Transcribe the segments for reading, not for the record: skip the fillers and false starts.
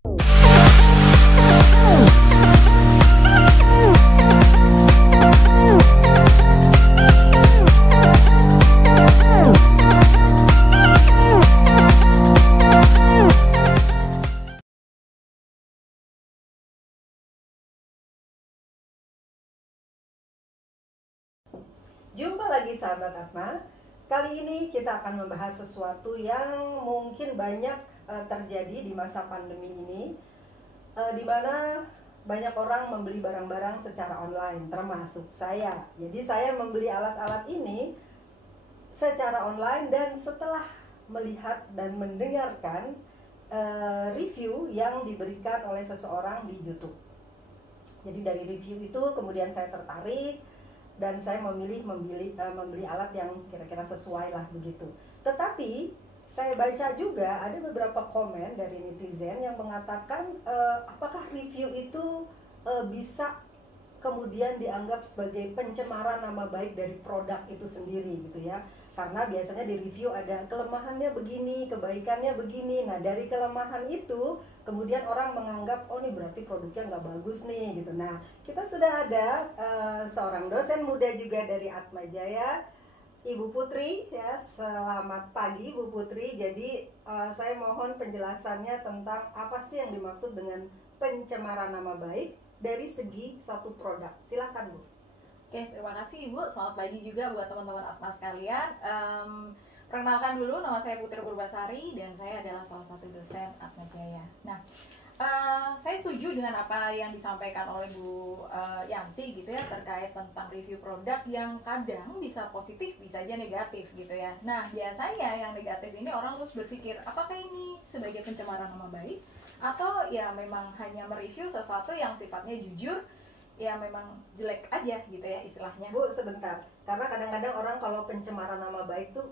Jumpa lagi sahabat Atma. Kali ini kita akan membahas sesuatu yang mungkin banyak terjadi di masa pandemi ini, di mana banyak orang membeli barang-barang secara online, termasuk saya. Jadi saya membeli alat-alat ini secara online, dan setelah melihat dan mendengarkan review yang diberikan oleh seseorang di YouTube. Jadi dari review itu kemudian saya tertarik dan saya membeli alat yang kira-kira sesuai lah begitu. Tetapi saya baca juga ada beberapa komen dari netizen yang mengatakan apakah review itu bisa kemudian dianggap sebagai pencemaran nama baik dari produk itu sendiri gitu ya. Karena biasanya di review ada kelemahannya begini, kebaikannya begini. Nah dari kelemahan itu kemudian orang menganggap oh ini berarti produknya nggak bagus nih gitu. Nah kita sudah ada seorang dosen muda juga dari Atmajaya, Ibu Putri ya. Selamat pagi Bu Putri. Jadi saya mohon penjelasannya tentang apa sih yang dimaksud dengan pencemaran nama baik dari segi suatu produk. Silakan Bu. Oke, terima kasih Ibu. Selamat pagi juga buat teman-teman Atma sekalian. Perkenalkan dulu, nama saya Putri Purbasari dan saya adalah salah satu dosen Atmajaya. Nah, saya setuju dengan apa yang disampaikan oleh Bu Yanti gitu ya, terkait tentang review produk yang kadang bisa positif, bisa aja negatif gitu ya. Nah, biasanya yang negatif ini orang terus berpikir, apakah ini sebagai pencemaran nama baik atau ya memang hanya mereview sesuatu yang sifatnya jujur, ya memang jelek aja gitu ya istilahnya. Bu sebentar, karena kadang-kadang orang kalau pencemaran nama baik tuh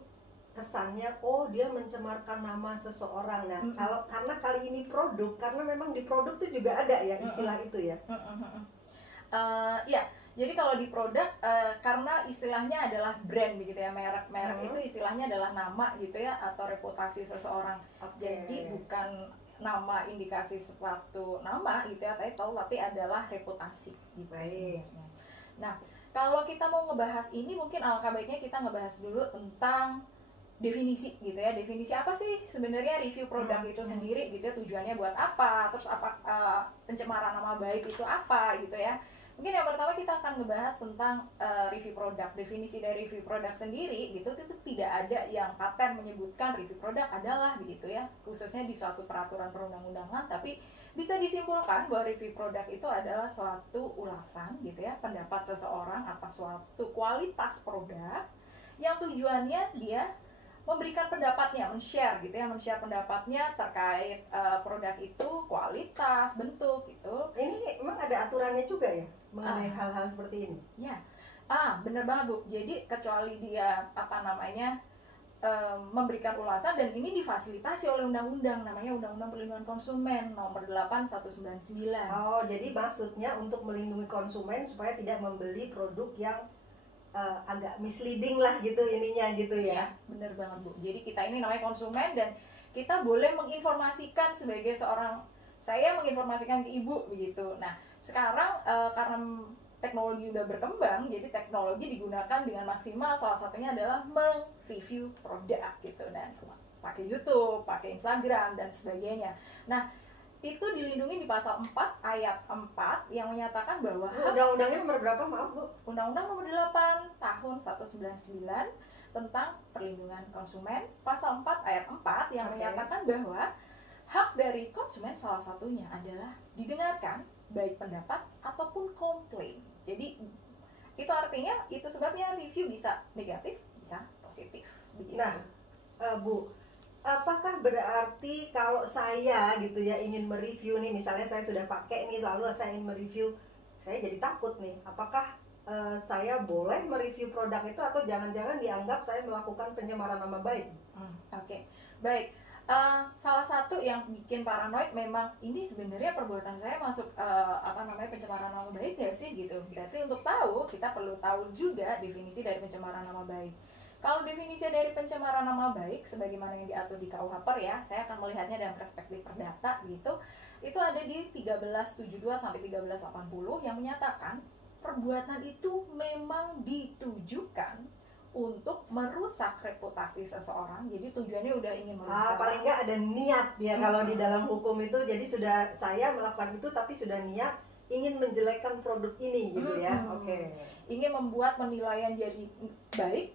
kesannya oh dia mencemarkan nama seseorang. Nah karena kali ini produk, karena memang di produk tuh juga ada ya istilah itu ya. Ya, jadi kalau di produk karena istilahnya adalah brand begitu ya, merek itu istilahnya adalah nama gitu ya, atau reputasi seseorang. Jadi bukan nama indikasi suatu nama gitu ya, tapi adalah reputasi gitu. Baik. Nah, kalau kita mau ngebahas ini mungkin alangkah baiknya kita ngebahas dulu tentang definisi gitu ya. Definisi apa sih sebenarnya review produk itu sendiri gitu ya, tujuannya buat apa, terus apa pencemaran nama baik itu apa gitu ya. Mungkin yang pertama kita akan ngebahas tentang review produk. Definisi dari review produk sendiri gitu, itu tidak ada yang paten menyebutkan review produk adalah begitu ya, khususnya di suatu peraturan perundang-undangan. Tapi bisa disimpulkan bahwa review produk itu adalah suatu ulasan gitu ya, pendapat seseorang atas suatu kualitas produk yang tujuannya dia memberikan pendapatnya, men-share gitu ya, men-share pendapatnya terkait produk itu, kualitas, bentuk gitu. Ini memang ada aturannya juga ya mengenai hal-hal seperti ini? Ya, bener banget Bu. Jadi kecuali dia memberikan ulasan, dan ini difasilitasi oleh undang-undang, namanya Undang-Undang Perlindungan Konsumen nomor 8 199. Oh, jadi maksudnya untuk melindungi konsumen supaya tidak membeli produk yang agak misleading lah gitu ininya gitu ya. Bener banget Bu. Jadi kita ini namanya konsumen dan kita boleh menginformasikan sebagai seorang, saya menginformasikan ke Ibu begitu. Nah sekarang karena teknologi udah berkembang, jadi teknologi digunakan dengan maksimal. Salah satunya adalah mereview produk gitu, dan pakai YouTube, pakai Instagram dan sebagainya. Nah itu dilindungi di pasal 4 ayat 4 yang menyatakan bahwa undang-undangnya nomor berapa maaf Bu? Undang-Undang nomor 8 tahun 199 tentang perlindungan konsumen, pasal 4 ayat 4 yang menyatakan bahwa hak dari konsumen salah satunya adalah didengarkan baik pendapat ataupun komplain. Jadi itu artinya, itu sebabnya review bisa negatif, bisa positif begitu. Nah Bu, apakah berarti kalau saya gitu ya ingin mereview nih, misalnya saya sudah pakai nih lalu saya ingin mereview, saya jadi takut nih, apakah saya boleh mereview produk itu atau jangan-jangan dianggap saya melakukan pencemaran nama baik? Oke, baik. Salah satu yang bikin paranoid memang ini sebenarnya perbuatan saya masuk pencemaran nama baik gak sih gitu. Berarti untuk tahu kita perlu tahu juga definisi dari pencemaran nama baik. Kalau definisi dari pencemaran nama baik sebagaimana yang diatur di KUH PER ya, saya akan melihatnya dalam perspektif perdata gitu. itu ada di 1372 sampai 1380 yang menyatakan perbuatan itu memang ditujukan untuk merusak reputasi seseorang. Jadi tujuannya udah ingin merusak. Paling nggak ada niat ya kalau di dalam hukum itu. Jadi sudah saya melakukan itu tapi sudah niat ingin menjelekkan produk ini gitu ya. Oke. Ingin membuat penilaian jadi baik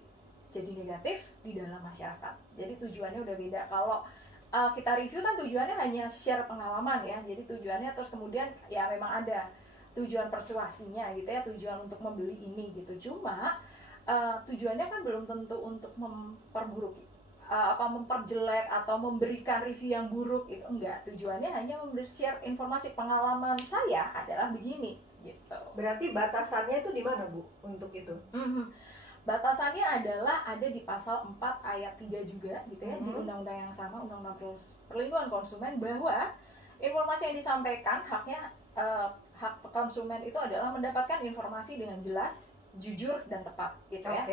jadi negatif di dalam masyarakat. Jadi tujuannya udah beda. Kalau kita review kan tujuannya hanya share pengalaman ya. Jadi tujuannya terus kemudian ya memang ada tujuan persuasinya gitu ya, tujuan untuk membeli ini gitu. Cuma tujuannya kan belum tentu untuk memperburuk memperjelek atau memberikan review yang buruk, itu enggak. Tujuannya hanya share informasi pengalaman saya adalah begini gitu. Berarti batasannya itu di mana Bu untuk itu? Batasannya adalah ada di pasal 4 ayat 3 juga gitu ya, di undang-undang yang sama, Undang-Undang Perlindungan Konsumen, bahwa informasi yang disampaikan hak konsumen itu adalah mendapatkan informasi dengan jelas, jujur dan tepat gitu ya.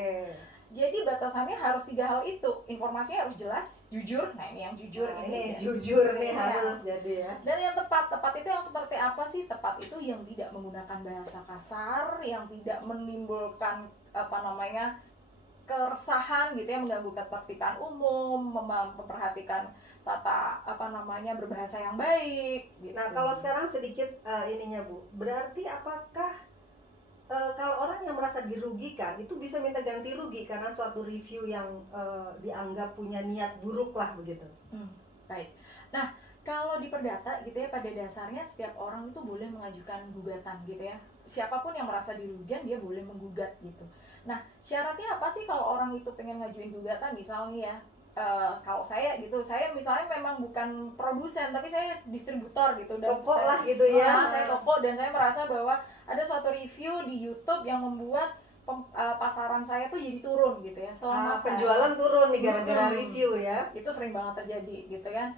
Jadi batasannya harus 3 hal itu, informasinya harus jelas, jujur. Nah ini yang jujur ini jujur nih harus jadi ya. Dan yang tepat itu yang seperti apa sih? Tepat itu yang tidak menggunakan bahasa kasar, yang tidak menimbulkan keresahan gitu ya, mengganggu ketertiban umum, memperhatikan tata berbahasa yang baik gitu. Nah kalau sekarang sedikit ininya Bu, berarti apakah kalau orang yang merasa dirugikan itu bisa minta ganti rugi karena suatu review yang dianggap punya niat buruk lah begitu? Baik. Nah kalau di perdata gitu ya, pada dasarnya setiap orang itu boleh mengajukan gugatan gitu ya. Siapapun yang merasa dirugikan dia boleh menggugat gitu. Nah syaratnya apa sih kalau orang itu pengen ngajuin gugatan? Misalnya ya, kalau saya gitu, saya misalnya memang bukan produsen tapi saya distributor gitu, toko lah gitu ya. Saya toko dan saya merasa bahwa ada suatu review di YouTube yang membuat pasaran saya tuh jadi turun gitu ya, selama penjualan turun nih gara-gara review ya. Itu sering banget terjadi gitu kan.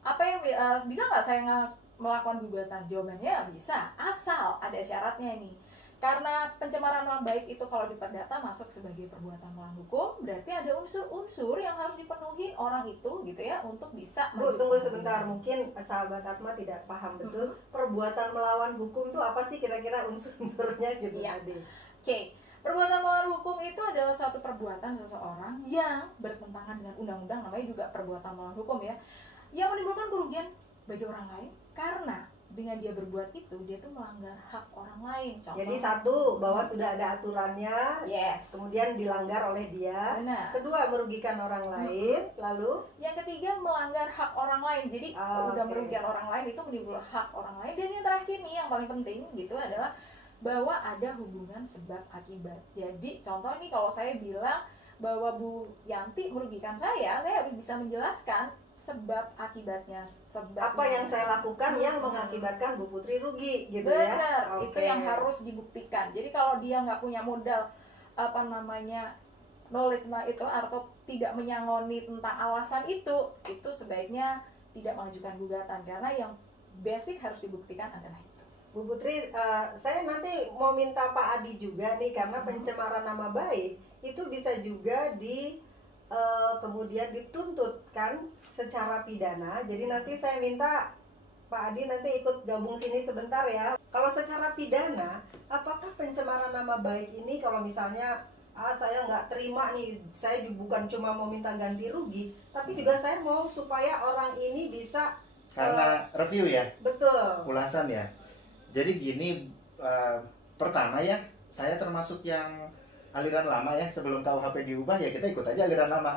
Apa yang bisa nggak saya melakukan gugatan? Jawabannya ya bisa, asal ada syaratnya ini. Karena pencemaran nama baik itu kalau di perdata masuk sebagai perbuatan melawan hukum, berarti ada unsur-unsur yang harus dipenuhi orang itu gitu ya untuk bisa. Bu, tunggu sebentar, mungkin sahabat Atma tidak paham betul perbuatan melawan hukum itu apa sih kira-kira unsur-unsurnya gitu ya. tadi. Oke. Perbuatan melawan hukum itu adalah suatu perbuatan seseorang yang bertentangan dengan undang-undang, namanya juga perbuatan melawan hukum ya, yang menimbulkan kerugian bagi orang lain karena dengan dia berbuat itu, dia tuh melanggar hak orang lain. Contoh, jadi satu, bahwa sudah ada aturannya, kemudian dilanggar oleh dia. Benar. Kedua, merugikan orang lain. Lalu yang ketiga, melanggar hak orang lain. Jadi udah merugikan orang lain, itu menimbulkan hak orang lain. Dan yang terakhir nih, yang paling penting gitu adalah bahwa ada hubungan sebab akibat. Jadi contoh nih, kalau saya bilang bahwa Bu Yanti merugikan saya harus bisa menjelaskan sebab akibatnya, apa yang saya lakukan yang mengakibatkan Bu Putri rugi gitu. Bener, ya. Itu yang harus dibuktikan. Jadi kalau dia nggak punya modal knowledge itu atau tidak menyangoni tentang alasan itu sebaiknya tidak mengajukan gugatan karena yang basic harus dibuktikan adalah itu. Bu Putri, saya nanti mau minta Pak Adi juga nih, karena pencemaran nama baik itu bisa juga kemudian dituntut kan secara pidana. Jadi nanti saya minta Pak Adi nanti ikut gabung sini sebentar ya. Kalau secara pidana, apakah pencemaran nama baik ini kalau misalnya saya nggak terima nih, saya bukan cuma mau minta ganti rugi, tapi juga saya mau supaya orang ini bisa karena review ya. Betul. Ulasan ya. Jadi gini, pertama ya, saya termasuk yang aliran lama ya, sebelum KUHP diubah ya kita ikut aja aliran lama.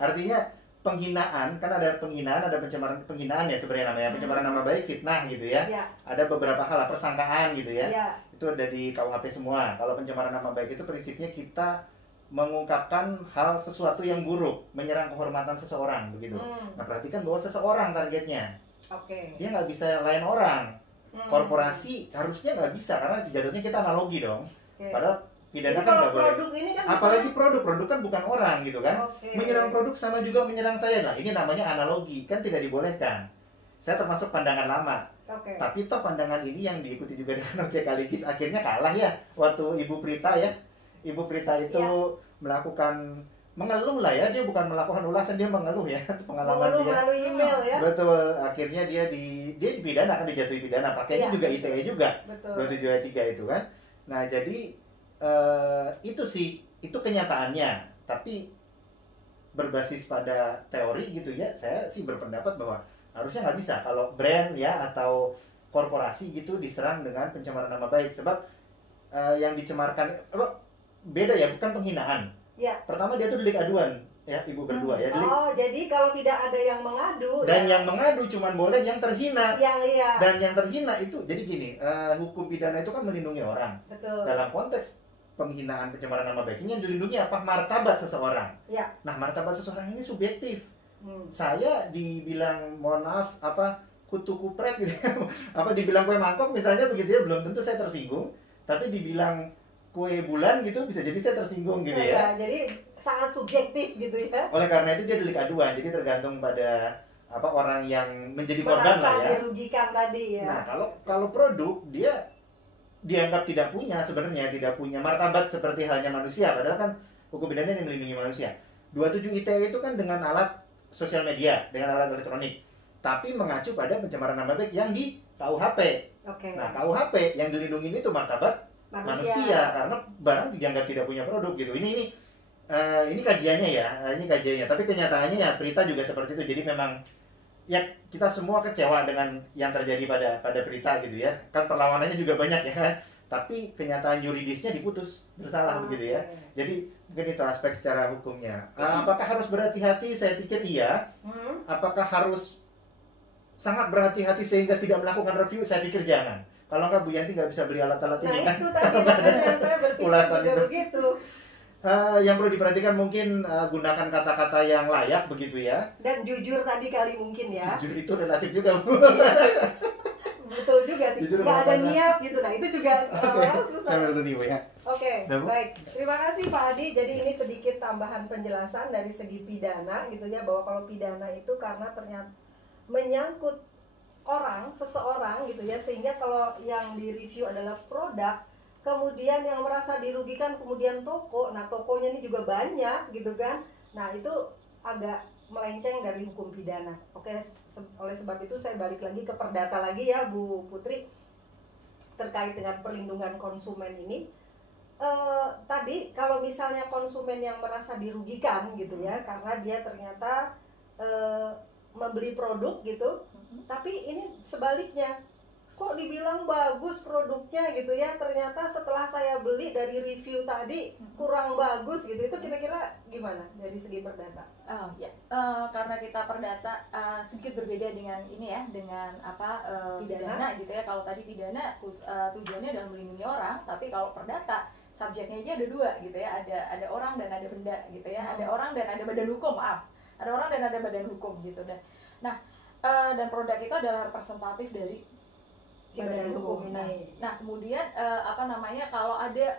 Artinya penghinaan, kan ada penghinaan, ada pencemaran, penghinaan ya sebenarnya namanya, pencemaran nama baik, fitnah gitu ya. Ada beberapa hal, persangkaan gitu ya. Itu ada di KUHP semua. Kalau pencemaran nama baik itu prinsipnya kita mengungkapkan hal sesuatu yang buruk, menyerang kehormatan seseorang begitu. Nah perhatikan bahwa seseorang targetnya. Dia nggak bisa lain orang. Korporasi harusnya nggak bisa karena jatuhnya kita analogi dong. Padahal pidana kan nggak boleh. Kan apalagi produk kan bukan orang gitu kan. Menyerang produk sama juga menyerang saya. Nah ini namanya analogi, kan tidak dibolehkan. Saya termasuk pandangan lama. Tapi toh pandangan ini yang diikuti juga dengan OJK Ligis akhirnya kalah ya waktu Ibu Prita ya. Ibu Prita itu melakukan mengeluh lah ya, dia bukan melakukan ulasan, dia mengeluh ya pengalaman mengeluh dia. melalui email ya. Betul, akhirnya dia dipidana, kan dijatuhi pidana, pakainya Iya, juga betul. ITE juga. Betul. 27 ayat 3 itu kan. Nah, jadi itu sih, itu kenyataannya. Tapi berbasis pada teori gitu ya, saya sih berpendapat bahwa harusnya nggak bisa kalau brand ya atau korporasi gitu diserang dengan pencemaran nama baik. Sebab yang dicemarkan beda ya, bukan penghinaan. Ya. Pertama dia tuh delik aduan ya, ibu berdua ya, delik. Oh, jadi kalau tidak ada yang mengadu Dan ya, yang mengadu cuman boleh yang terhina. iya. Dan yang terhina itu, jadi gini, hukum pidana itu kan melindungi orang. Betul. Dalam konteks penghinaan pencemaran nama baik ini yang dilindungi apa? Martabat seseorang. Ya. Nah, martabat seseorang ini subjektif. Hmm. Saya dibilang, mohon maaf, kutu kupret gitu, dibilang kue mangkok misalnya begitu ya, belum tentu saya tersinggung. Tapi dibilang kue bulan gitu, bisa jadi saya tersinggung gitu ya. Jadi sangat subjektif gitu ya. Oleh karena itu dia delik aduan, jadi tergantung pada orang yang menjadi korban lah ya. Merasa dirugikan tadi ya. Nah, kalau produk dia dianggap tidak punya martabat seperti halnya manusia, padahal kan hukum pidana yang melindungi manusia. 27 ITE itu kan dengan alat sosial media, dengan alat elektronik, tapi mengacu pada pencemaran nama baik yang di KUHP. Oke. Nah, KUHP yang dilindungi itu martabat manusia karena barang dianggap tidak punya produk gitu. Ini kajiannya ya, Tapi kenyataannya ya berita juga seperti itu. Jadi memang ya kita semua kecewa dengan yang terjadi pada berita gitu ya. Kan perlawanannya juga banyak ya kan. Tapi kenyataan yuridisnya diputus bersalah begitu ya. Jadi mungkin itu aspek secara hukumnya. Apakah harus berhati-hati? Saya pikir iya. Apakah harus sangat berhati-hati sehingga tidak melakukan review? Saya pikir jangan. Kalau nggak, Bu Yanti nggak bisa beli alat-alat ini kan. Nah itu tadi makanya saya berpikir Ulasan juga itu. begitu. Yang perlu diperhatikan mungkin gunakan kata-kata yang layak begitu ya. Dan jujur tadi kali mungkin ya. Jujur itu relatif juga, Bu. Betul juga sih. Jujur Nggak ada makanya. niat gitu. Nah itu juga susah. Saya dulu nih, Bu ya. Oke, Udah, Bu? baik. Terima kasih Pak Adi. Jadi ini sedikit tambahan penjelasan dari segi pidana gitu ya, bahwa kalau pidana itu karena ternyata menyangkut seseorang gitu ya, sehingga kalau yang direview adalah produk, kemudian yang merasa dirugikan kemudian toko, nah tokonya ini juga banyak gitu kan. Nah itu agak melenceng dari hukum pidana. Oke, oleh sebab itu saya balik lagi ke perdata lagi ya Bu Putri, terkait dengan perlindungan konsumen ini. Tadi kalau misalnya konsumen yang merasa dirugikan gitu ya, karena dia ternyata membeli produk gitu, tapi ini sebaliknya, kok dibilang bagus produknya gitu ya, ternyata setelah saya beli dari review tadi kurang bagus gitu, itu kira-kira gimana dari segi perdata? Oh ya, karena kita perdata sedikit berbeda dengan ini ya, dengan pidana gitu ya. Kalau tadi pidana tujuannya adalah melindungi orang, tapi kalau perdata subjeknya aja ada dua gitu ya, ada orang dan ada benda gitu ya, ada orang dan ada badan hukum, ada orang dan ada badan hukum gitu. Dan produk itu adalah representatif dari badan hukum ini. Nah kemudian kalau ada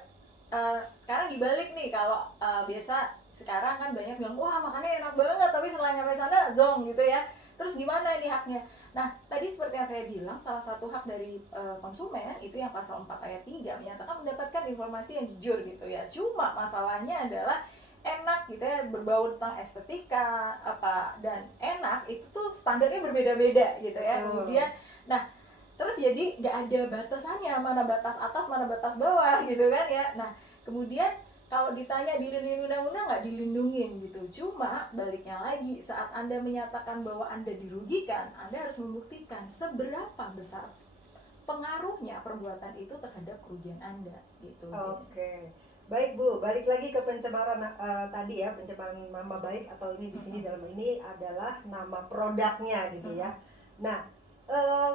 sekarang dibalik nih, kalau biasa sekarang kan banyak bilang wah makannya enak banget, tapi setelah nyampe sana zong gitu ya. Terus gimana ini haknya? Nah tadi seperti yang saya bilang, salah satu hak dari konsumen itu yang pasal 4 ayat 3 menyatakan mendapatkan informasi yang jujur gitu ya. Cuma masalahnya adalah enak gitu ya, berbau tentang estetika dan enak itu tuh standarnya berbeda-beda gitu ya. Kemudian terus jadi nggak ada batasannya, mana batas atas mana batas bawah gitu kan ya. Nah kemudian kalau ditanya dilindungi undang-undang nggak dilindungin gitu. Cuma baliknya lagi, saat Anda menyatakan bahwa Anda dirugikan, Anda harus membuktikan seberapa besar pengaruhnya perbuatan itu terhadap kerugian Anda gitu. Oke. Baik Bu, balik lagi ke pencemaran tadi ya, pencemaran nama baik, atau ini di sini dalam ini adalah nama produknya gitu ya. Nah,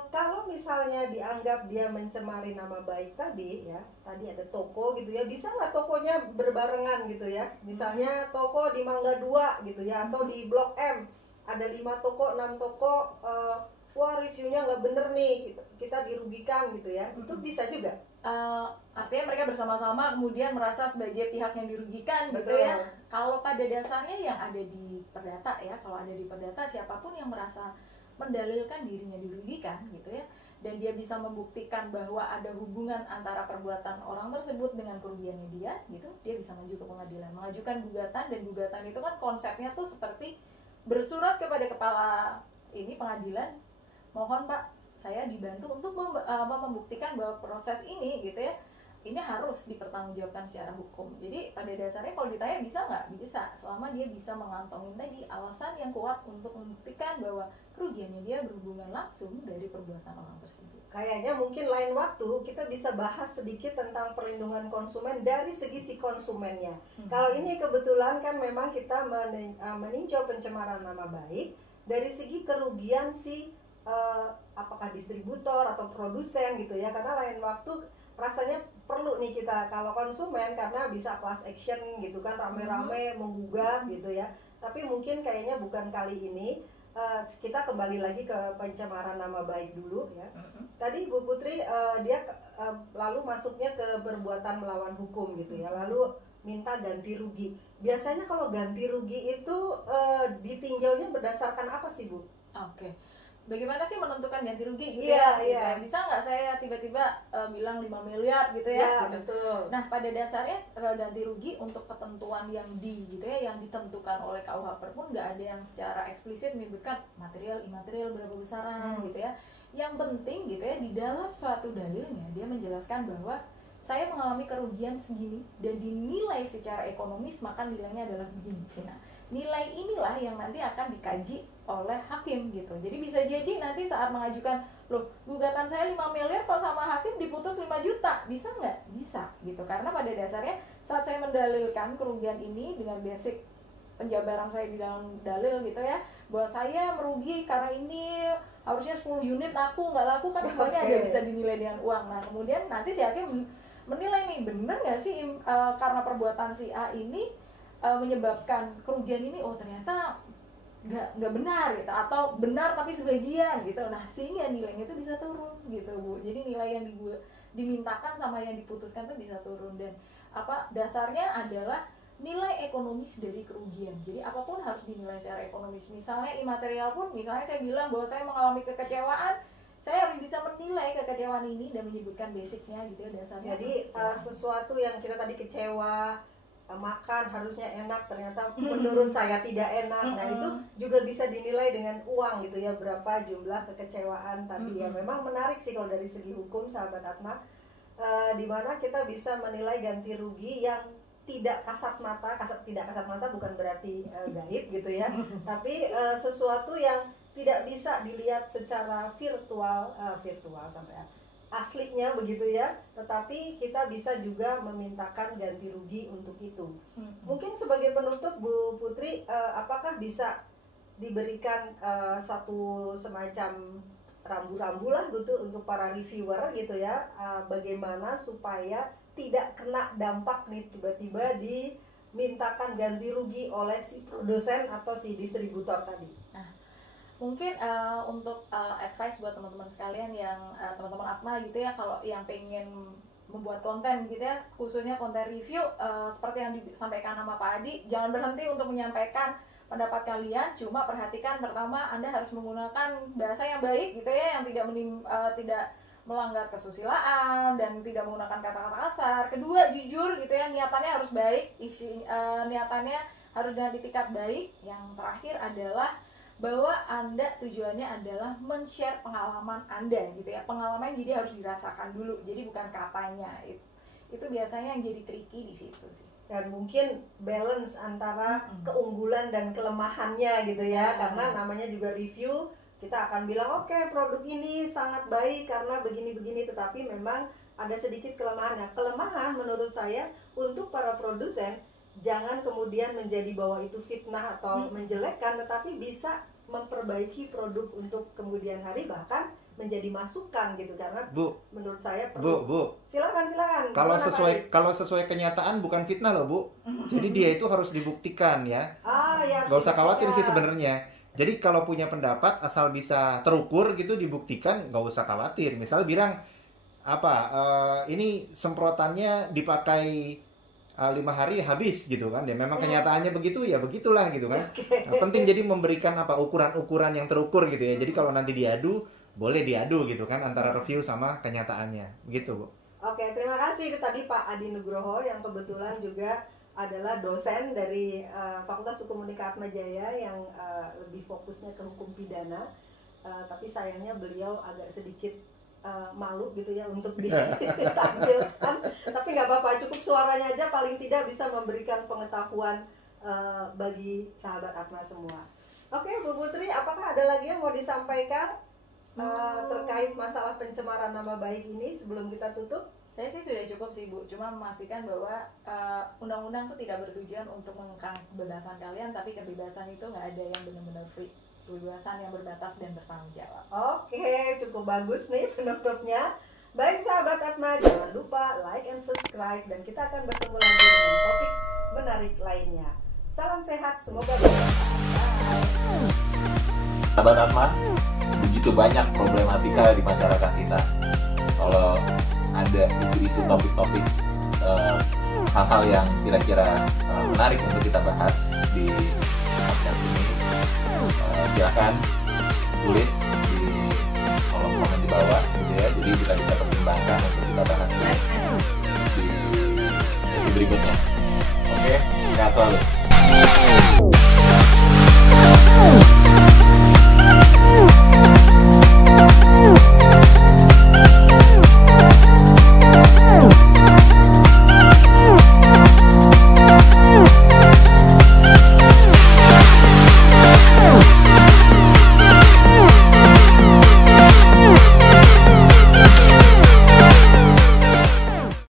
kalau misalnya dianggap dia mencemari nama baik tadi ya, tadi ada toko gitu ya, bisa nggak tokonya berbarengan gitu ya? Misalnya toko di Mangga 2 gitu ya, atau di Blok M ada 5 toko, 6 toko, wah reviewnya nggak bener nih, kita dirugikan gitu ya, itu bisa juga? Artinya mereka bersama-sama kemudian merasa sebagai pihak yang dirugikan gitu ya. Kalau pada dasarnya yang ada di perdata ya, kalau ada di perdata siapapun yang merasa mendalilkan dirinya dirugikan gitu ya, dan dia bisa membuktikan bahwa ada hubungan antara perbuatan orang tersebut dengan kerugiannya dia gitu, dia bisa maju ke pengadilan, mengajukan gugatan. Dan gugatan itu kan konsepnya tuh seperti bersurat kepada kepala ini pengadilan, mohon Pak, saya dibantu untuk membuktikan bahwa proses ini gitu ya, ini harus dipertanggungjawabkan secara hukum. Jadi pada dasarnya kalau ditanya bisa nggak? Bisa, selama dia bisa mengantongin tadi alasan yang kuat untuk membuktikan bahwa kerugiannya dia berhubungan langsung dari perbuatan orang tersebut. Kayaknya mungkin lain waktu kita bisa bahas sedikit tentang perlindungan konsumen dari segi si konsumennya. Kalau ini kebetulan kan memang kita meninjau pencemaran nama baik dari segi kerugian si apakah distributor atau produsen gitu ya, karena lain waktu rasanya perlu nih kita kalau konsumen karena bisa class action gitu kan, rame-rame menggugat gitu ya. Tapi mungkin kayaknya bukan kali ini. Kita kembali lagi ke pencemaran nama baik dulu ya. Tadi Bu Putri dia lalu masuknya ke perbuatan melawan hukum gitu ya, lalu minta ganti rugi. Biasanya kalau ganti rugi itu ditinjaunya berdasarkan apa sih Bu? Oke. Bagaimana sih menentukan ganti rugi gitu Iya, ya? iya. Bisa nggak saya tiba-tiba bilang 5 miliar gitu Iya, ya? Gitu. betul. Nah, pada dasarnya ganti rugi untuk ketentuan yang gitu ya, yang ditentukan oleh KUHP pun nggak ada yang secara eksplisit menyebutkan material, imaterial berapa besaran gitu ya. Yang penting gitu ya, di dalam suatu dalilnya dia menjelaskan bahwa saya mengalami kerugian segini dan dinilai secara ekonomis, maka nilainya adalah begini. Nah, nilai inilah yang nanti akan dikaji oleh hakim gitu. Jadi bisa jadi nanti saat mengajukan, loh gugatan saya 5 miliar kok sama hakim diputus 5 juta, bisa nggak? Bisa gitu. Karena pada dasarnya saat saya mendalilkan kerugian ini dengan basic penjabaran saya di dalam dalil gitu ya, bahwa saya merugi karena ini harusnya 10 unit laku, nggak laku kan semuanya ada bisa dinilai dengan uang. Nah kemudian nanti si hakim menilai nih, bener nggak sih karena perbuatan si A ini menyebabkan kerugian ini, oh ternyata nggak benar gitu, atau benar tapi sebagian gitu. Nah sehingga nilainya itu bisa turun gitu Bu. Jadi nilai yang dimintakan sama yang diputuskan itu bisa turun. Dan dasarnya adalah nilai ekonomis dari kerugian. Jadi apapun harus dinilai secara ekonomis. Misalnya imaterial pun, misalnya saya bilang bahwa saya mengalami kekecewaan, saya harus bisa menilai kekecewaan ini dan menyebutkan basicnya gitu ya, dasarnya. Jadi sesuatu yang kita tadi kecewa, makan harusnya enak, ternyata menurut saya tidak enak. Nah itu juga bisa dinilai dengan uang gitu ya, berapa jumlah kekecewaan tadi ya. Memang menarik sih kalau dari segi hukum sahabat Atma, dimana kita bisa menilai ganti rugi yang tidak kasat mata. Tidak kasat mata bukan berarti gaib gitu ya, tapi sesuatu yang tidak bisa dilihat secara virtual sampai aslinya begitu ya, tetapi kita bisa juga memintakan ganti rugi untuk itu. Mungkin sebagai penutup Bu Putri, apakah bisa diberikan satu semacam rambu-rambu lah gitu untuk para reviewer gitu ya, bagaimana supaya tidak kena dampak nih tiba-tiba dimintakan ganti rugi oleh si produsen atau si distributor tadi. Mungkin untuk advice buat teman-teman sekalian yang teman-teman Atma gitu ya, kalau yang pengen membuat konten gitu ya, khususnya konten review, seperti yang disampaikan sama Pak Adi, jangan berhenti untuk menyampaikan pendapat kalian. Cuma perhatikan, pertama Anda harus menggunakan bahasa yang baik gitu ya, yang tidak melanggar kesusilaan dan tidak menggunakan kata-kata kasar. Kedua, jujur gitu ya, niatannya harus baik, niatannya harus dengan itikat baik. Yang terakhir adalah bahwa Anda tujuannya adalah men-share pengalaman Anda gitu ya. Pengalaman jadi harus dirasakan dulu, jadi bukan katanya. Itu biasanya yang jadi tricky di situ sih. Dan mungkin balance antara keunggulan dan kelemahannya gitu ya, karena namanya juga review, kita akan bilang oke, produk ini sangat baik karena begini-begini, tetapi memang ada sedikit kelemahannya. Kelemahan menurut saya untuk para produsen, jangan kemudian menjadi bahwa itu fitnah atau menjelekkan, tetapi bisa memperbaiki produk untuk kemudian hari, bahkan menjadi masukan gitu, karena menurut saya perlu. Bu. Silakan. Kalau sesuai kenyataan bukan fitnah loh Bu. Jadi dia itu harus dibuktikan ya. Ya. Gak usah khawatir sih sebenarnya. Jadi kalau punya pendapat asal bisa terukur gitu, dibuktikan, gak usah khawatir. Misalnya bilang ini semprotannya dipakai 5 hari habis gitu kan, ya memang kenyataannya begitu ya begitulah gitu kan. Penting jadi memberikan ukuran-ukuran yang terukur gitu ya. Jadi kalau nanti diadu boleh diadu gitu kan antara review sama kenyataannya gitu, Bu. Oke, terima kasih. Itu tadi Pak Adi Nugroho yang kebetulan juga adalah dosen dari Fakultas Hukum Unika Atmajaya yang lebih fokusnya ke hukum pidana. Tapi sayangnya beliau agak sedikit malu gitu ya untuk ditampilkan. Tapi nggak apa-apa, cukup suaranya aja paling tidak bisa memberikan pengetahuan bagi sahabat Atma semua. Oke, Bu Putri, apakah ada lagi yang mau disampaikan terkait masalah pencemaran nama baik ini sebelum kita tutup? Saya sih sudah cukup sih Bu, cuma memastikan bahwa undang-undang itu tidak bertujuan untuk mengekang kebebasan kalian, tapi kebebasan itu nggak ada yang benar-benar free, kebebasan yang berbatas dan bertanggung jawab. Oke, cukup bagus nih penutupnya. Baik sahabat Atma, jangan lupa like and subscribe dan kita akan bertemu lagi dengan topik menarik lainnya. Salam sehat, semoga bermanfaat. Sahabat Atma, begitu banyak problematika di masyarakat kita. Kalau ada isu-isu topik-topik hal-hal yang kira-kira menarik untuk kita bahas di podcast ini, silakan tulis di kolom komen di bawah gitu ya. Jadi kita bisa pertimbangkan untuk kita bahas di sesi berikutnya. Oke, sehat selalu.